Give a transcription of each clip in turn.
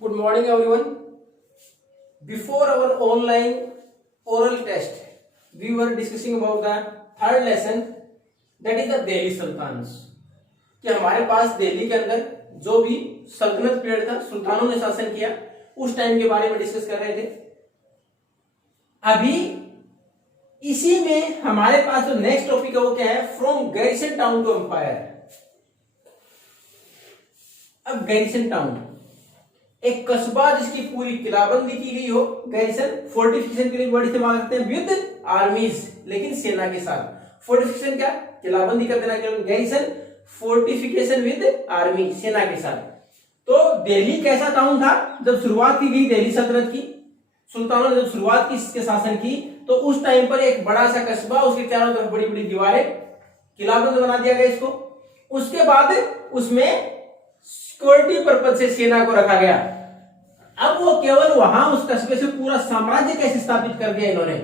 Good morning, everyone. Before our online oral test, we were discussing about the third lesson, that is the Delhi Sultans. कि हमारे पास दिल्ली के अंदर जो भी सल्तनत पीरियड था, सुल्तानों ने शासन किया, उस टाइम के बारे में डिस्कस कर रहे थे। अभी इसी में हमारे पास जो नेक्स्ट टॉपिक है वो क्या है, from garrison town to empire. अब गैरिसन टाउन एक कस्बा जिसकी पूरी किलाबंदी की गई हो, गैरिसन फोर्टिफिकेशन के लिए वर्ड इस्तेमाल करते हैं विद आर्मीज, लेकिन सेना के साथ। फोर्टिफिकेशन क्या, किलाबंदी कर देना, गैरिसन फोर्टिफिकेशन विद आर्मी, सेना के साथ। तो दिल्ली कैसा टाउन था जब शुरुआत की गई दिल्ली सल्तनत की, सुल्तानों ने जब शुरुआत की इसके शासन की, तो उस टाइम पर एक बड़ा सा कस्बा, उसके चारों तरफ बड़ी बड़ी दीवारें, किलाबंद बना दिया गया इसको। उसके बाद उसमें सिक्योरिटी पर्पज से सेना को रखा गया। अब वो केवल वहां उस कस्बे से पूरा साम्राज्य कैसे स्थापित कर दिया इन्होंने,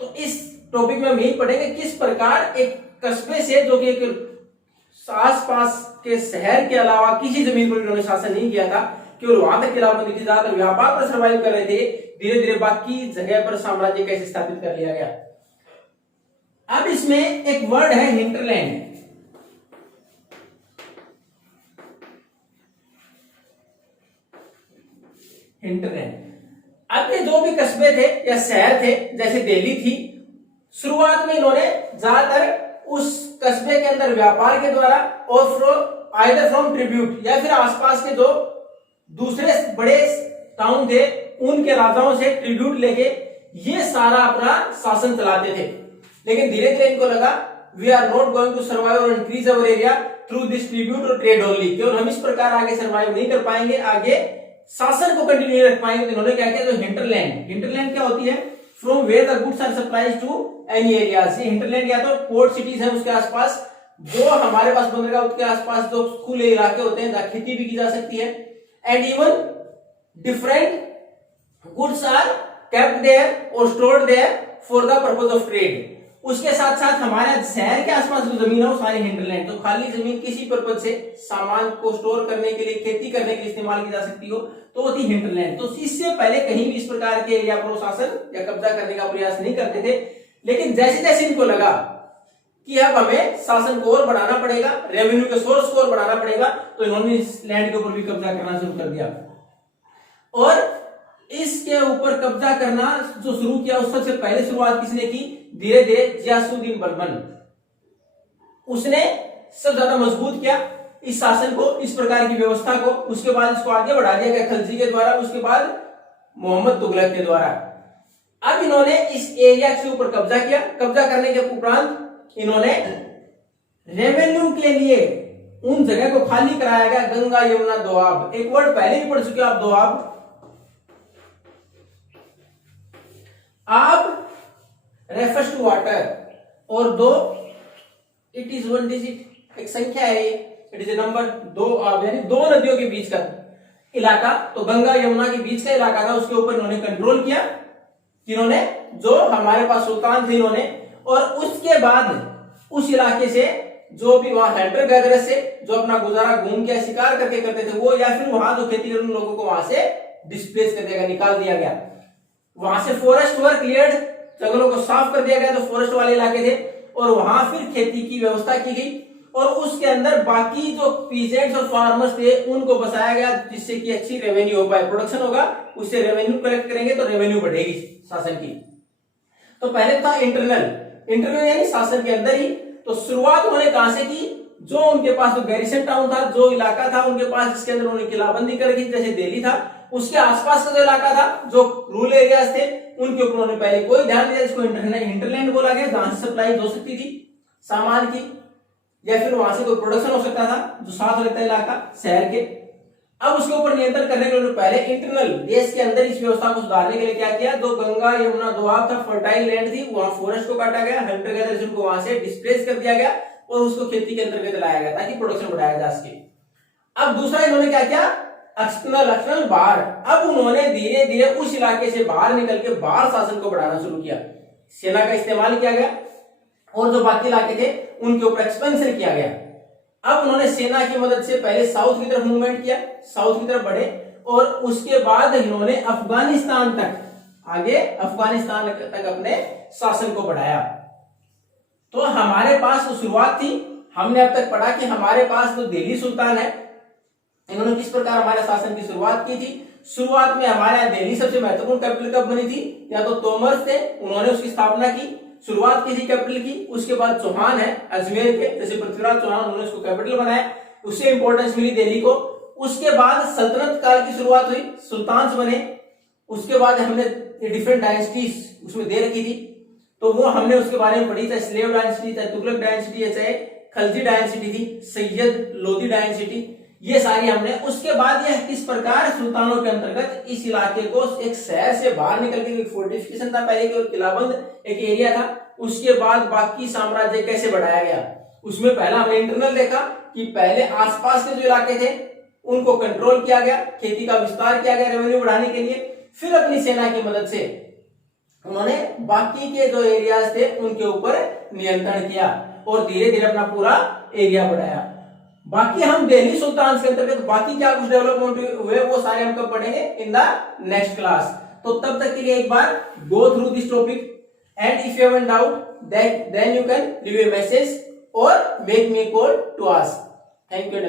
तो इस टॉपिक में हम यही पढ़ेंगे किस प्रकार एक कस्बे से, जो कि एक आसपास के शहर के अलावा किसी जमीन पर इन्होंने शासन नहीं किया था, केवल वहां तक किलाबंदी थी, ज्यादातर व्यापार पर सर्वाइव कर रहे थे, धीरे धीरे बाकी जगह पर साम्राज्य कैसे स्थापित कर लिया गया। अब इसमें एक वर्ड है हिंटरलैंड। हिंटरलैंड, अब ये जो भी कस्बे थे या शहर थे, जैसे दिल्ली थी, शुरुआत में इन्होंने ज्यादातर उस कस्बे के अंदर व्यापार के द्वारा और आइदर फ्रॉम ट्रिब्यूट, या फिर आसपास के जो दूसरे बड़े टाउन थे उनके राजाओं से ट्रिब्यूट लेके ये सारा अपना शासन चलाते थे। लेकिन धीरे धीरे इनको लगा we are not going to survive और increase our area through this tribute और ट्रेड ओनली, केवल हम इस प्रकार आगे सर्वाइव नहीं कर पाएंगे, आगे शासन को कंटिन्यू रख पाएंगे। तो इन्होंने क्या किया, जो हिंटरलैंड, हिंटरलैंड क्या होती है, from where the goods are supplies to any areas. Hinterland या तो पोर्ट सिटीज है उसके आसपास, जो हमारे पास बंदरगाह उसके आसपास जो खुले इलाके होते हैं जहां खेती भी की जा सकती है, and even different goods are kept there और stored there for the purpose of trade. उसके साथ साथ हमारे शहर के आसपास जो जमीन है वो सारी हिंटरलैंड, तो खाली जमीन किसी पर्पज से सामान को स्टोर करने के लिए, खेती करने के लिए इस्तेमाल की जा सकती हो, तो वो थी हिंटरलैंड। तो इससे पहले कहीं भी इस प्रकार के एरिया पर शासन या कब्जा करने का प्रयास नहीं करते थे। लेकिन जैसे जैसे इनको लगा कि अब हमें शासन को और बढ़ाना पड़ेगा, रेवेन्यू के सोर्स को और बढ़ाना पड़ेगा, तो इन्होंने इस लैंड के ऊपर भी कब्जा करना शुरू कर दिया। और इसके ऊपर कब्जा करना जो शुरू किया, उस सबसे पहले शुरुआत किसने की, धीरे धीरे गियासुद्दीन बलबन, उसने सब ज्यादा मजबूत किया इस शासन को, इस प्रकार की व्यवस्था को। उसके बाद इसको आगे बढ़ा दिया गया खलजी के द्वारा, उसके बाद मोहम्मद तुगलक के द्वारा। अब इन्होंने इस एरिया के ऊपर कब्जा किया। कब्जा करने के उपरांत इन्होंने रेवेन्यू के लिए उन जगह को खाली कराया गया, गंगा यमुना दोआब। एक वर्ड पहले भी पढ़ चुके आप, दोआब। आब रेफर्स टू वाटर, और दो इट इज वन डिजिट, एक संख्या है ये, इट इज ए नंबर। दो आब यानी दो नदियों के बीच का इलाका, तो गंगा यमुना के बीच का इलाका था, उसके ऊपर इन्होंने कंट्रोल किया। इन्होंने जो हमारे पास सुल्तान थे इन्होंने, और उसके बाद उस इलाके से जो भी वहां हंटर गैदरर्स से जो अपना गुजारा घूम के शिकार करके करते थे वो, या फिर वहां जो खेती करने लोगों को वहां से डिस्प्लेस कर दिया गया, निकाल दिया गया। वहां से फॉरेस्ट वर क्लियर्ड, जंगलों को साफ कर दिया गया, जो फॉरेस्ट वाले इलाके थे, और वहां फिर खेती की व्यवस्था की गई। और उसके अंदर बाकी जो पीजेंट्स और फार्मर्स थे उनको बसाया गया, जिससे कि अच्छी रेवेन्यू हो पाए, प्रोडक्शन होगा, उससे रेवेन्यू कलेक्ट करेंगे तो रेवेन्यू बढ़ेगी शासन की। तो पहले था इंटरनल यानी शासन के अंदर ही। तो शुरुआत उन्होंने कहां से की, जो उनके पास जो गैरिसन टाउन था, जो इलाका था उनके पास, जिसके अंदर उन्होंने किलाबंदी कर रखी, जैसे दिल्ली था, उसके आसपास का जो इलाका था, जो रूरल एरियाज थे, उनके ऊपर उन्होंने पहले कोई ध्यान दिया, इसको हिंटरलैंड बोला गया, जहां से सप्लाई हो सकती थी सामान की, या फिर वहां से कोई प्रोडक्शन हो सकता था, जो साथ रहता इलाका शहर के। अब उसके ऊपर नियंत्रण करने के लिए पहले इंटरनल देश के अंदर इस व्यवस्था को सुधारने के लिए क्या किया, जो गंगा यमुना दोआब था, फर्टाइल लैंड थी, वहां फॉरेस्ट को काटा गया, हंटर गैदरर्स को वहां से डिस्प्लेस कर दिया गया और उसको खेती के अंतर्गत लाया गया ताकि प्रोडक्शन बढ़ाया जा सके। अब दूसरा इन्होंने क्या किया, एक्सटर्नल बाहर। अब उन्होंने धीरे धीरे उस इलाके से बाहर निकल के बाहर शासन को बढ़ाना शुरू किया, सेना का इस्तेमाल किया गया, और जो बाकी इलाके थे उनके ऊपर एक्सपेंशन किया गया। अब उन्होंने सेना की मदद से पहले साउथ की तरफ मूवमेंट किया, साउथ की तरफ बढ़े, और उसके बाद इन्होंने अफगानिस्तान तक, आगे अफगानिस्तान तक अपने शासन को बढ़ाया। तो हमारे पास तो शुरुआत थी, हमने अब तक पढ़ा कि हमारे पास तो दिल्ली सुल्तान है, इन्होंने किस प्रकार हमारे शासन की शुरुआत की थी। शुरुआत में हमारे यहाँ दिल्ली सबसे महत्वपूर्ण कैपिटल कब बनी थी, या तो तोमर थे, उन्होंने उसकी स्थापना की, शुरुआत की थी कैपिटल की। उसके बाद चौहान है अजमेर के, जैसे पृथ्वीराज चौहान, उन्होंने उसको कैपिटल बनाया, उससे इंपॉर्टेंस मिली दिल्ली को। उसके बाद सल्तनत काल की शुरुआत हुई, सुल्तान बने। उसके बाद हमने डिफरेंट डायनेस्टीज उसमें दे रखी थी, तो वो हमने उसके बारे में पढ़ी, चाहे स्लेव डायनेस्टी, चाहे तुगलक डायनेस्टी, चाहे खलजी डायनेस्टी थी, सैयद लोधी डायनेस्टी, ये सारी हमने। उसके बाद यह किस प्रकार सुल्तानों के अंतर्गत इस इलाके को एक शहर से बाहर निकल के, एक फोर्टिफिकेशन था पहले, केवल किलाबंद एक एरिया था, उसके बाद बाकी साम्राज्य कैसे बढ़ाया गया। उसमें पहला हमने इंटरनल देखा कि पहले आसपास के जो इलाके थे उनको कंट्रोल किया गया, खेती का विस्तार किया गया रेवेन्यू बढ़ाने के लिए। फिर अपनी सेना की मदद से उन्होंने बाकी के जो एरियाज थे उनके ऊपर नियंत्रण किया और धीरे धीरे अपना पूरा एरिया बढ़ाया। बाकी हम दिल्ली सुल्तान के अंतर्गत बाकी क्या कुछ डेवलपमेंट हुए वो सारे हम कब पढ़ेंगे, इन द नेक्स्ट क्लास। तो तब तक के लिए एक बार go through this topic, and if you have any doubt then you can leave a message और make me call to ask. Thank you.